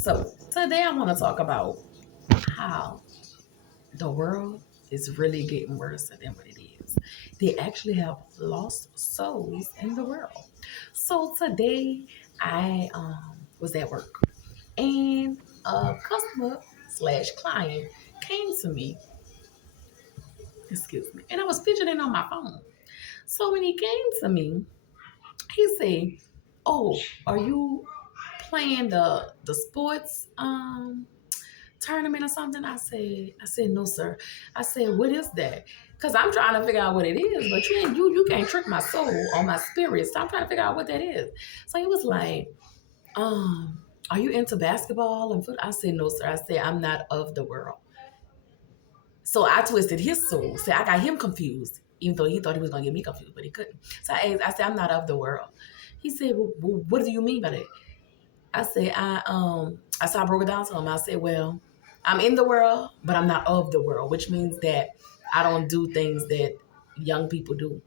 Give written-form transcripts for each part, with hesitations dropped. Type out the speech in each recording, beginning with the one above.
So today I want to talk about how the world is really getting worse than what it is. They actually have lost souls in the world. So today I was at work and a customer slash client came to me, excuse me, and I was fidgeting on my phone. So when he came to me, he said, "Oh, are you playing the sports tournament or something?" I said, "No, sir." I said, "What is that?" Because I'm trying to figure out what it is, but you can't trick my soul or my spirit. So I'm trying to figure out what that is. So he was like, are you into basketball and football? I said, "No, sir." I said, "I'm not of the world." So I twisted his soul. So I got him confused, even though he thought he was gonna get me confused, but he couldn't. So I said, "I'm not of the world." He said, "Well, what do you mean by that?" I said, I broke it down to him. I said, "Well, I'm in the world, but I'm not of the world, which means that I don't do things that young people do."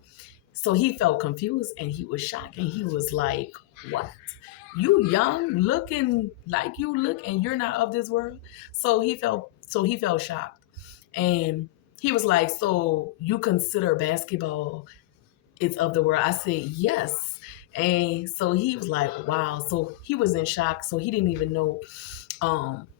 So he felt confused and he was shocked and he was like, "What? You young, looking like you look, and you're not of this world?" So he felt shocked, and he was like, "So you consider basketball it's of the world?" I said, "Yes." And so he was like, "Wow." So he was in shock. So he didn't even know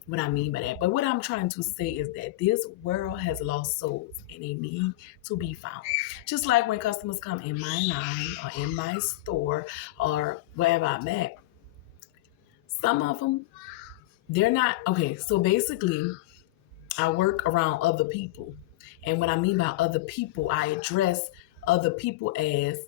what I mean by that. But what I'm trying to say is that this world has lost souls and they need to be found. Just like when customers come in my line or in my store or wherever I'm at, some of them, they're not okay. So basically, I work around other people. And what I mean by other people, I address other people as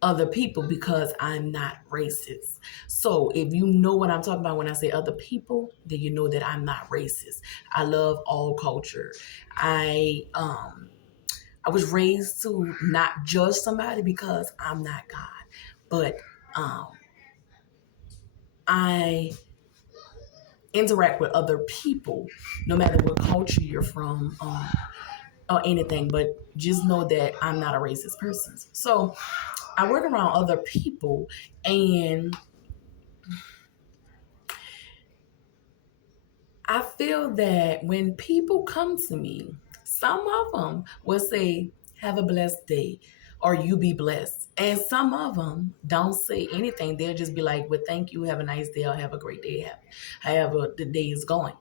other people because I'm not racist. So if you know what I'm talking about when I say other people, then you know that I'm not racist. I love all culture. I was raised to not judge somebody because I'm not God. But um I interact with other people no matter what culture you're from, or anything, but just know that I'm not a racist person. So I work around other people, and I feel that when people come to me, some of them will say, "Have a blessed day," or "You be blessed." And some of them don't say anything. They'll just be like, "Well, thank you. Have a nice day," or "Have a great day," however the day is going.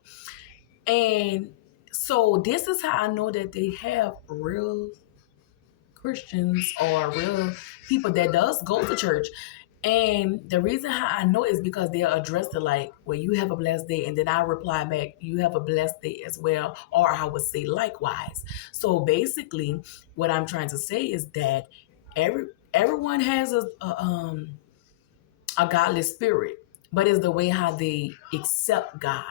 And so this is how I know that they have real Christians or real people that does go to church. And the reason how I know is because they'll address it like, "Well, you have a blessed day." And then I reply back, "You have a blessed day as well." Or I would say likewise. So basically, what I'm trying to say is that every everyone has a godly spirit, but it's the way how they accept God.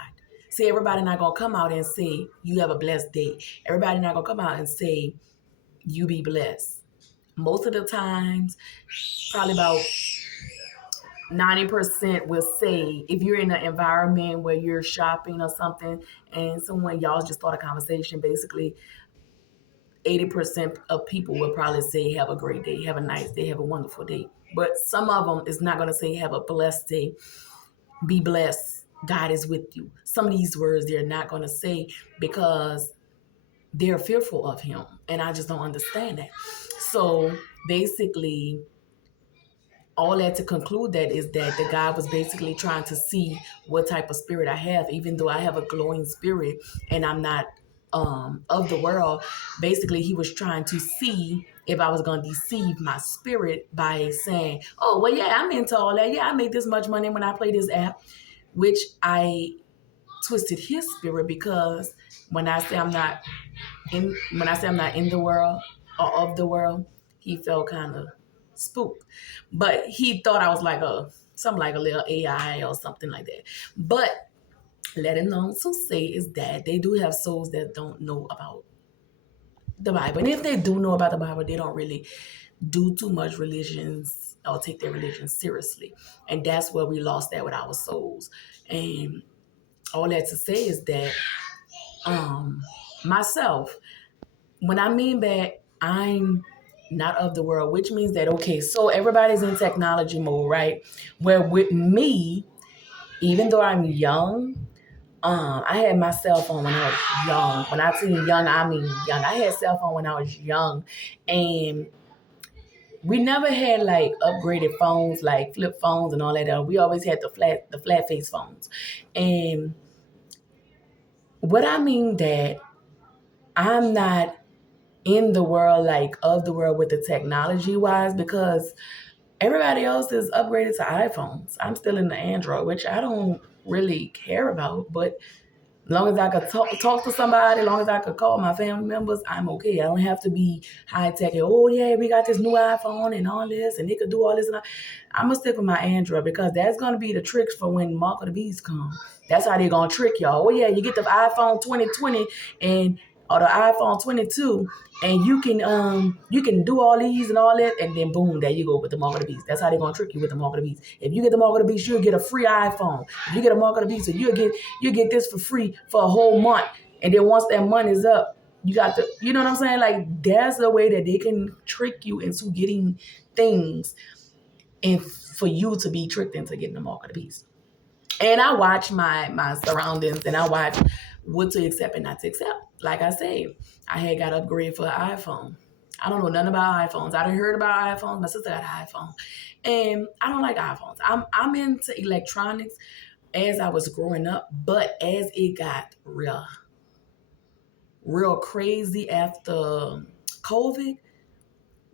See, everybody not gonna come out and say, "You have a blessed day." Everybody not gonna come out and say, "You be blessed." Most of the times, probably about 90% will say, if you're in an environment where you're shopping or something and someone y'all just start a conversation, basically 80% of people will probably say, "Have a great day, have a nice day, have a wonderful day." But some of them is not going to say, "Have a blessed day, be blessed, God is with you." Some of these words they're not going to say because they're fearful of him. And I just don't understand that. So basically, all that to conclude that is that the God was basically trying to see what type of spirit I have, even though I have a glowing spirit and I'm not of the world. Basically, he was trying to see if I was going to deceive my spirit by saying, "Oh, well, yeah, I'm into all that. Yeah, I make this much money when I play this app," which I twisted his spirit because when I say I'm not in the world or of the world, he felt kind of spooked. But he thought I was like something like a little AI or something like that. But let it known to say is that they do have souls that don't know about the Bible. And if they do know about the Bible, they don't really do too much religions or take their religion seriously. And that's where we lost that with our souls. And all that to say is that myself, when I mean that I'm not of the world, which means that, okay, so everybody's in technology mode, right? Where with me, even though I'm young, I had my cell phone when I was young. When I say young, I mean young. I had cell phone when I was young, and we never had like upgraded phones, like flip phones and all that. We always had the flat face phones, and what I mean that I'm not in the world, like of the world with the technology wise, because everybody else is upgraded to iPhones. I'm still in the Android, which I don't really care about, but as long as I could talk to somebody, as long as I could call my family members, I'm okay. I don't have to be high tech. Oh yeah, we got this new iPhone and all this, and it could do all this. And I'm gonna stick with my Android because that's gonna be the tricks for when Mark of the Beast come. That's how they gonna trick y'all. Oh yeah, you get the iPhone 2020 and or the iPhone 22, and you can do all these and all that, and then boom, there you go with the Mark of the Beast. That's how they gonna trick you with the Mark of the Beast. If you get the Mark of the Beast, you'll get a free iPhone. If you get a Mark of the Beast, you get this for free for a whole month. And then once that month is up, you got the, you know what I'm saying? Like that's the way that they can trick you into getting things and for you to be tricked into getting the Mark of the Beast. And I watch my surroundings and I watch what to accept and not to accept. Like I said, I had got upgraded for an iPhone. I don't know nothing about iPhones. I done heard about iPhones. My sister got an iPhone. And I don't like iPhones. I'm into electronics as I was growing up, but as it got real crazy after COVID,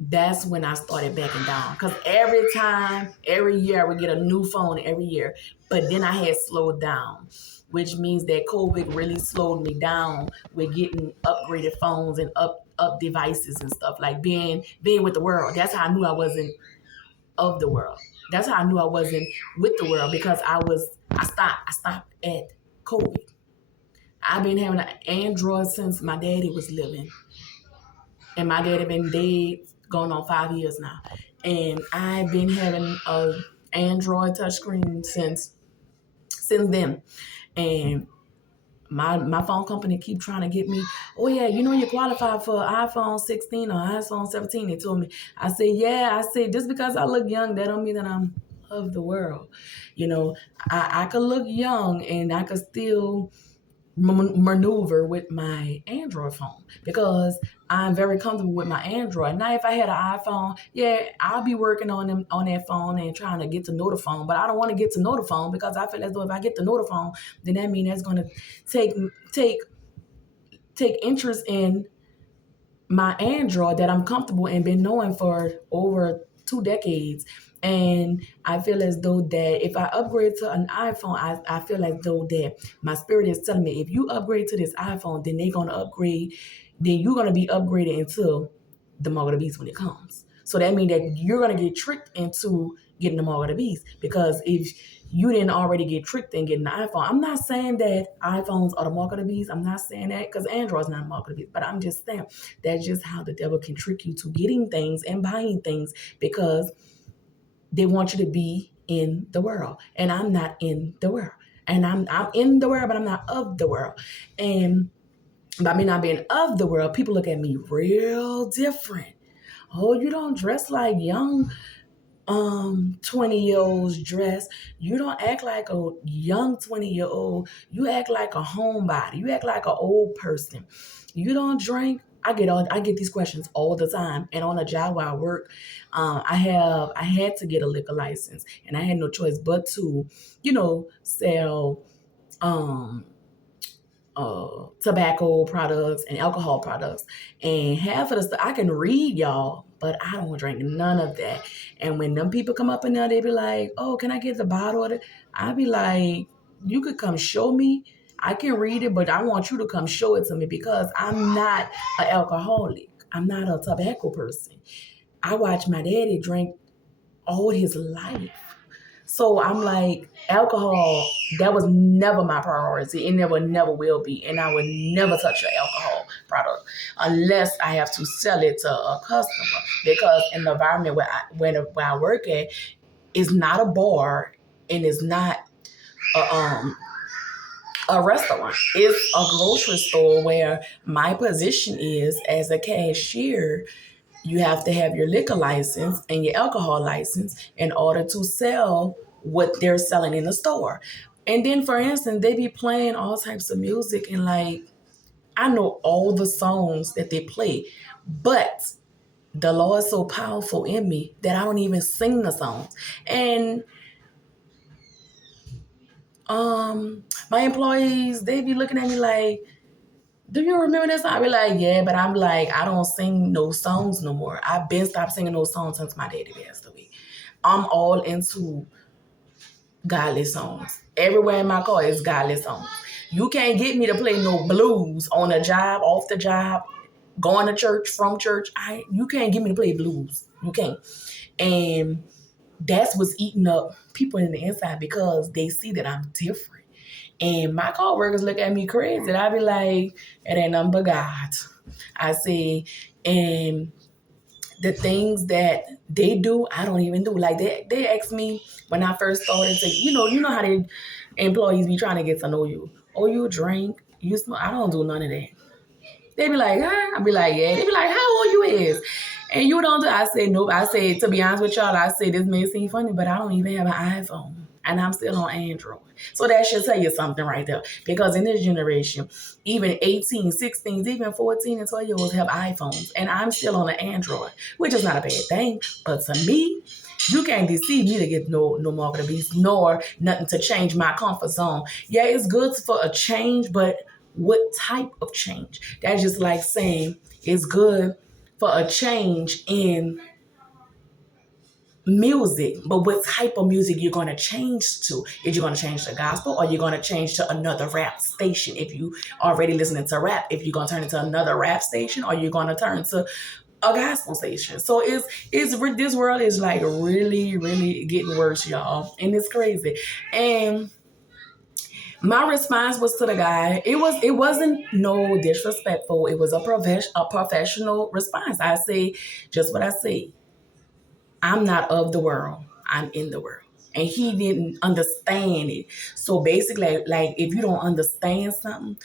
that's when I started backing down. Because every year I would get a new phone every year. But then I had slowed down, which means that COVID really slowed me down with getting upgraded phones and up devices and stuff, like being with the world. That's how I knew I wasn't of the world. That's how I knew I wasn't with the world because I stopped at COVID. I've been having an Android since my daddy was living. And my daddy been dead going on 5 years now. And I've been having a Android touchscreen since then. And my phone company keep trying to get me, oh yeah, you know you qualify for iPhone 16 or iPhone 17. They told me. I said, yeah, I said just because I look young, that don't mean that I'm of the world. You know, I could look young and I could still maneuver with my Android phone because I'm very comfortable with my Android. Now, if I had an iPhone, yeah, I'll be working on that phone and trying to get to know the phone. But I don't want to get to know the phone because I feel as though if I get to know the phone, then that means that's going to take take take interest in my Android that I'm comfortable and been knowing for over 2 decades. And I feel as though that if I upgrade to an iPhone, I feel as though that my spirit is telling me if you upgrade to this iPhone, then they're gonna upgrade, then you're gonna be upgraded into the Mark of the Beast when it comes. So that means that you're gonna get tricked into getting the Mark of the Beast. Because if you didn't already get tricked in getting the iPhone, I'm not saying that iPhones are the Mark of the Beast. I'm not saying that because Android's not the Mark of the Beast. But I'm just saying that's just how the devil can trick you to getting things and buying things because they want you to be in the world. And I'm not in the world. And I'm in the world, but I'm not of the world. And by me not being of the world, people look at me real different. Oh, you don't dress like young 20-year-olds dress. You don't act like a young 20-year-old. You act like a homebody. You act like an old person. You don't drink. I get these questions all the time. And on the job where I work, I had to get a liquor license, and I had no choice but to, sell um tobacco products and alcohol products. And half of the stuff I can read, y'all, but I don't drink none of that. And when them people come up in there, they be like, "Oh, can I get the bottle of it?" I be like, "You could come show me. I can read it, but I want you to come show it to me because I'm not an alcoholic. I'm not a tobacco person. I watched my daddy drink all his life. So I'm like, alcohol, that was never my priority. It never will be. And I would never touch an alcohol product unless I have to sell it to a customer. Because in the environment where I work at, it's not a bar and it's not a, a restaurant. It's a grocery store where my position is as a cashier. You have to have your liquor license and your alcohol license in order to sell what they're selling in the store. And then, for instance, they be playing all types of music, and like I know all the songs that they play, but the Lord is so powerful in me that I don't even sing the songs. And my employees, they be looking at me like, do you remember this? I be like, yeah, but I'm like, I don't sing no songs no more. I've been stopped singing those songs since my daddy passed away. I'm all into godly songs. Everywhere in my car is godly songs. You can't get me to play no blues on a job, off the job, going to church, from church. You can't get me to play blues. You can't. And that's what's eating up people in the inside because they see that I'm different. And my coworkers look at me crazy. And I be like, it ain't nothing but God. I say, and the things that they do, I don't even do. Like they asked me when I first started to, you know how the employees be trying to get to know you. Oh, you drink, you smoke. I don't do none of that. They be like, huh? I be like, yeah. They be like, how old you is? And you don't do. I say nope. I say, to be honest with y'all, I say this may seem funny, but I don't even have an iPhone. And I'm still on Android. So that should tell you something right there. Because in this generation, even 18, 16, even 14 and 12-year-olds have iPhones. And I'm still on an Android, which is not a bad thing. But to me, you can't deceive me to get no more of the beast, nor nothing to change my comfort zone. Yeah, it's good for a change, but what type of change? That's just like saying it's good for a change in music, but what type of music you're going to change to? Is you going to change to gospel, or you're going to change to another rap station? If you already listening to rap, if you're going to turn into another rap station, or you're going to turn to a gospel station. So it's this world is like really, really getting worse, y'all, and it's crazy. And my response was to the guy. It wasn't no disrespectful. It was a professional response. I say just what I say. I'm not of the world. I'm in the world. And he didn't understand it. So basically, like if you don't understand something,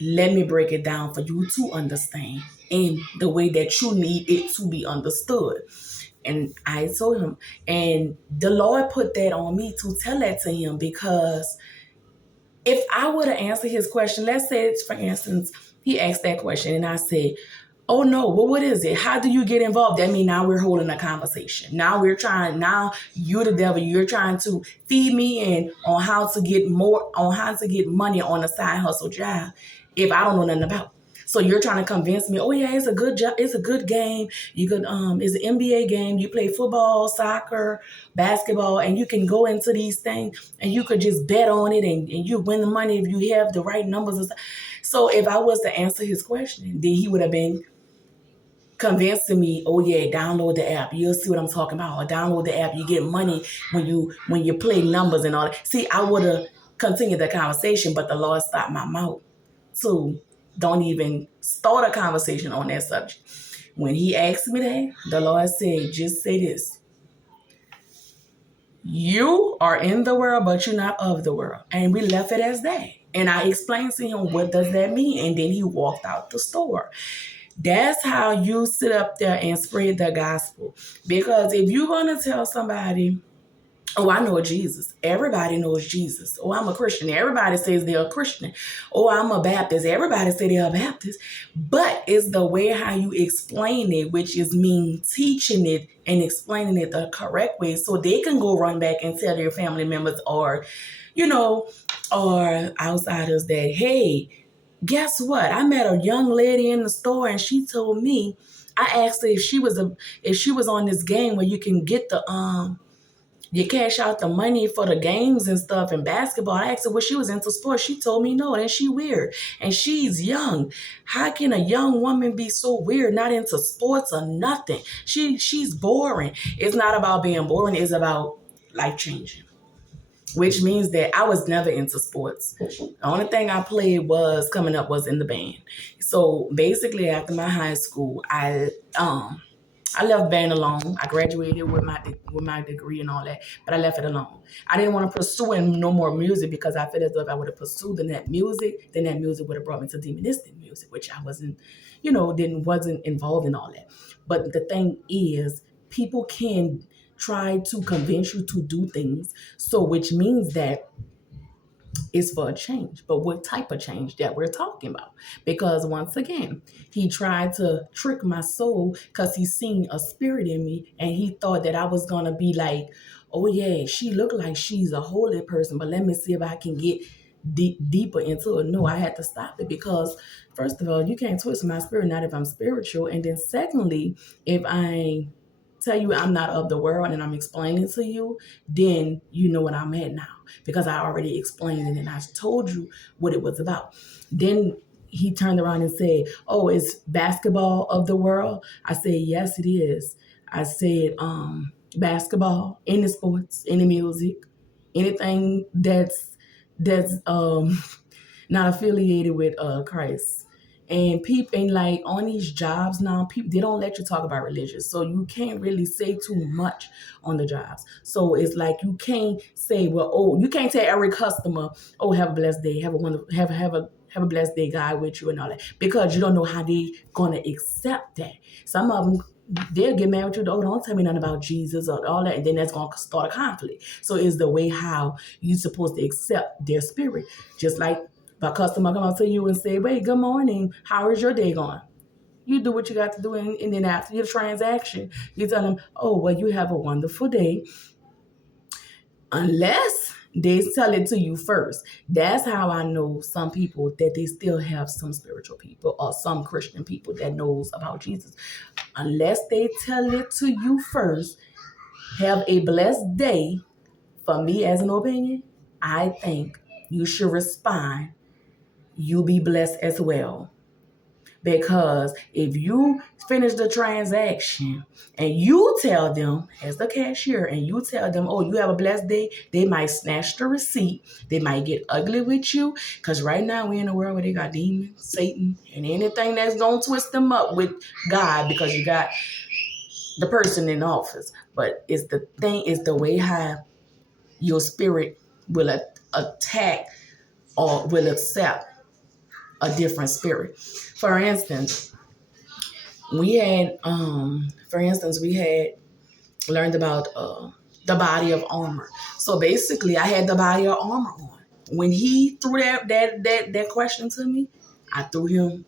let me break it down for you to understand in the way that you need it to be understood. And I told him, and the Lord put that on me to tell that to him, because if I would have answered his question, let's say, for instance, he asked that question and I said, oh no, well, what is it? How do you get involved? That means now we're holding a conversation. Now you're the devil. You're trying to feed me in on how to get money on a side hustle job if I don't know nothing about it. So you're trying to convince me, oh yeah, it's a good job, it's a good game. You could it's an NBA game. You play football, soccer, basketball, and you can go into these things and you could just bet on it and you win the money if you have the right numbers and stuff. So if I was to answer his question, then he would have been convincing me, oh yeah, download the app. You'll see what I'm talking about. Or download the app. You get money when you play numbers and all that. See, I would have continued the conversation, but the Lord stopped my mouth. So don't even start a conversation on that subject. When he asked me that, the Lord said, just say this. You are in the world, but you're not of the world. And we left it as that. And I explained to him, what does that mean? And then he walked out the store. That's how you sit up there and spread the gospel. Because if you're going to tell somebody, oh, I know Jesus. Everybody knows Jesus. Oh, I'm a Christian. Everybody says they're a Christian. Oh, I'm a Baptist. Everybody say they're a Baptist. But it's the way how you explain it, which is mean teaching it and explaining it the correct way so they can go run back and tell their family members or, or outsiders that, hey, guess what? I met a young lady in the store and she told me, I asked her if she was on this game where you can get you cash out the money for the games and stuff and basketball. I asked her what she was into sports. She told me no, and she weird. And she's young. How can a young woman be so weird, not into sports or nothing? She's boring. It's not about being boring, it's about life changing. Which means that I was never into sports. The only thing I played coming up was in the band. So basically after my high school, I left band alone. I graduated with my degree and all that, but I left it alone. I didn't want to pursue no more music because I felt as though if I would have pursued that music would have brought me to demonistic music, which I wasn't, wasn't involved in all that. But the thing is, people can try to convince you to do things. So which means that It's for a change. But what type of change that we're talking about? Because once again, he tried to trick my soul because he seen a spirit in me and he thought that I was going to be like, oh yeah, she looked like she's a holy person, but let me see if I can get deeper into it. No, I had to stop it because first of all, you can't twist my spirit, not if I'm spiritual. And then secondly, if I tell you I'm not of the world and I'm explaining to you, then you know what I'm at now because I already explained it and I told you what it was about. Then he turned around and said, oh, is basketball of the world? I said, yes, it is. I said, basketball, any sports, any music, anything that's not affiliated with Christ. And people and like on these jobs now, people they don't let you talk about religion. So you can't really say too much on the jobs. So it's like you can't say, well, oh, you can't tell every customer, oh, have a blessed day, have a wonderful have a blessed day, God with you and all that. Because you don't know how they gonna accept that. Some of them they'll get mad with you, oh, don't tell me nothing about Jesus or all that, and then that's gonna start a conflict. So it's the way how you're supposed to accept their spirit. Just like if a customer come up to you and say, wait, good morning, how is your day going? You do what you got to do, and then after your transaction, you tell them, oh, well, you have a wonderful day, unless they tell it to you first. That's how I know some people that they still have some spiritual people or some Christian people that knows about Jesus. Unless they tell it to you first, have a blessed day. For me, as an opinion, I think you should respond, you be blessed as well. Because if you finish the transaction and you tell them as the cashier and you tell them, oh, you have a blessed day, they might snatch the receipt. They might get ugly with you. Because right now we're in a world where they got demons, Satan, and anything that's going to twist them up with God because you got the person in office. But it's the thing is the way how your spirit will attack or will accept a different spirit. For instance, we had learned about the body of armor. So basically I had the body of armor on. When he threw that question to me, I threw him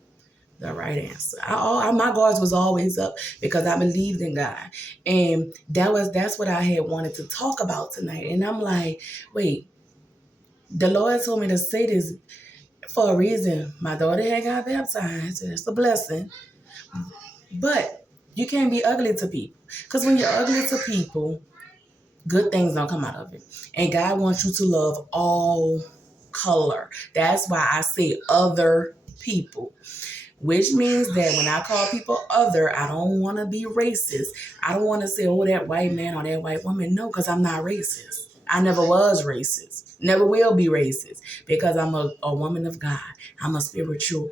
the right answer. My guards was always up because I believed in God. And that's what I had wanted to talk about tonight. And I'm like, wait, the Lord told me to say this for a reason. My daughter had got baptized. It's a blessing. But you can't be ugly to people. Because when you're ugly to people, good things don't come out of it. And God wants you to love all color. That's why I say other people. Which means that when I call people other, I don't want to be racist. I don't want to say, oh, that white man or that white woman. No, because I'm not racist. I never was racist. Never will be racist. Because I'm a woman of God. I'm a spiritual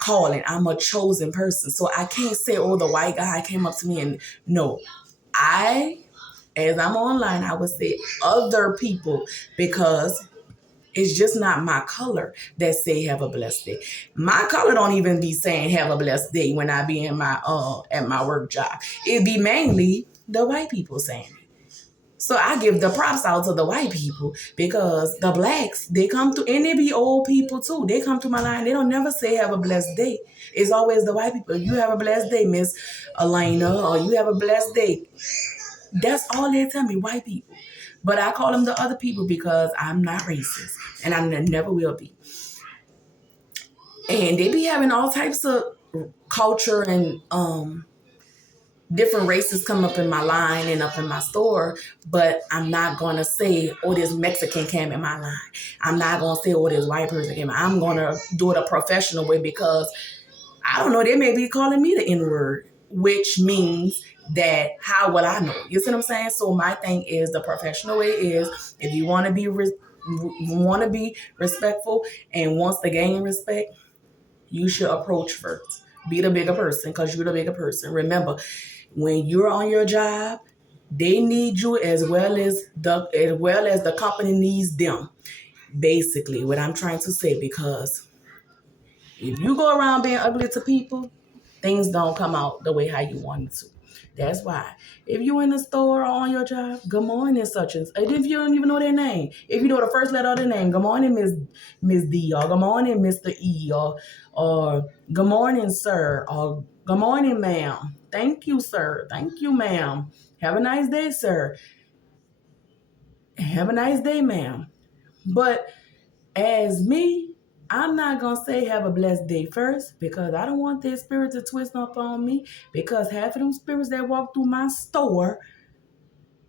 calling. I'm a chosen person. So I can't say, oh, the white guy came up to me and no. As I'm online, I would say other people because it's just not my color that say have a blessed day. My color don't even be saying have a blessed day when I be in my at my work job. It be mainly the white people saying it. So I give the props out to the white people because the blacks, they come through, and they be old people too. They come through my line. They don't never say have a blessed day. It's always the white people. You have a blessed day, Miss Elena, or you have a blessed day. That's all they tell me, white people. But I call them the other people because I'm not racist. And I never will be. And they be having all types of culture and different races come up in my line and up in my store, but I'm not going to say, oh, this Mexican came in my line. I'm not going to say, oh, this white person came in. I'm going to do it a professional way because, I don't know, they may be calling me the N-word, which means that how will I know? You see what I'm saying? So my thing is the professional way is if you want to be respectful and wants to gain respect, you should approach first. Be the bigger person because you're the bigger person. Remember, when you're on your job, they need you as well as the company needs them. Basically, what I'm trying to say, because if you go around being ugly to people, things don't come out the way how you want it to. That's why. If you in the store or on your job, good morning, such and if you don't even know their name, if you know the first letter of their name, good morning, Miss D, or good morning, Mr. E, or good morning, sir, or good morning, ma'am. Thank you, sir. Thank you, ma'am. Have a nice day, sir. Have a nice day, ma'am. But as me, I'm not gonna say have a blessed day first because I don't want their spirit to twist up on me because half of them spirits that walk through my store,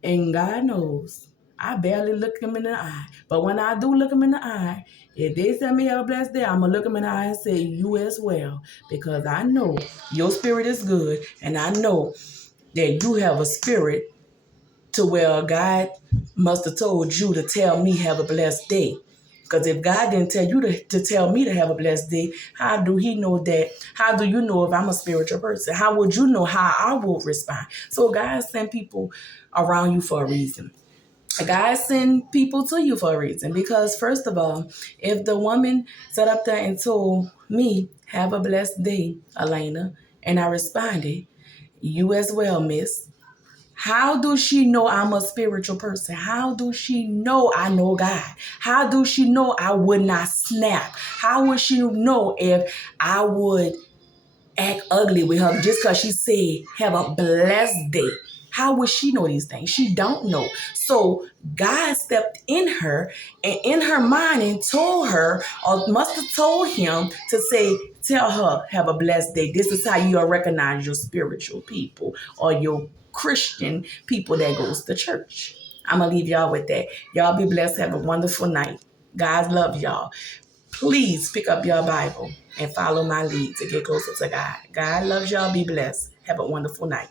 and God knows, I barely look them in the eye. But when I do look them in the eye, if they tell me have a blessed day, I'm gonna look them in the eye and say you as well because I know your spirit is good and I know that you have a spirit to where God must have told you to tell me have a blessed day. Because if God didn't tell you to tell me to have a blessed day, how do he know that? How do you know if I'm a spiritual person? How would you know how I will respond? So God sent people around you for a reason. God send people to you for a reason. Because first of all, if the woman sat up there and told me, have a blessed day, Elena, and I responded, you as well, miss. How do she know I'm a spiritual person? How do she know I know God? How do she know I would not snap? How would she know if I would act ugly with her just because she said, have a blessed day? How would she know these things? She don't know. So God stepped in her and in her mind and told her, or must have told him to say, tell her, have a blessed day. This is how you'll recognize your spiritual people or your Christian people that goes to church. I'm going to leave y'all with that. Y'all be blessed. Have a wonderful night. God love y'all. Please pick up your Bible and follow my lead to get closer to God. God loves y'all. Be blessed. Have a wonderful night.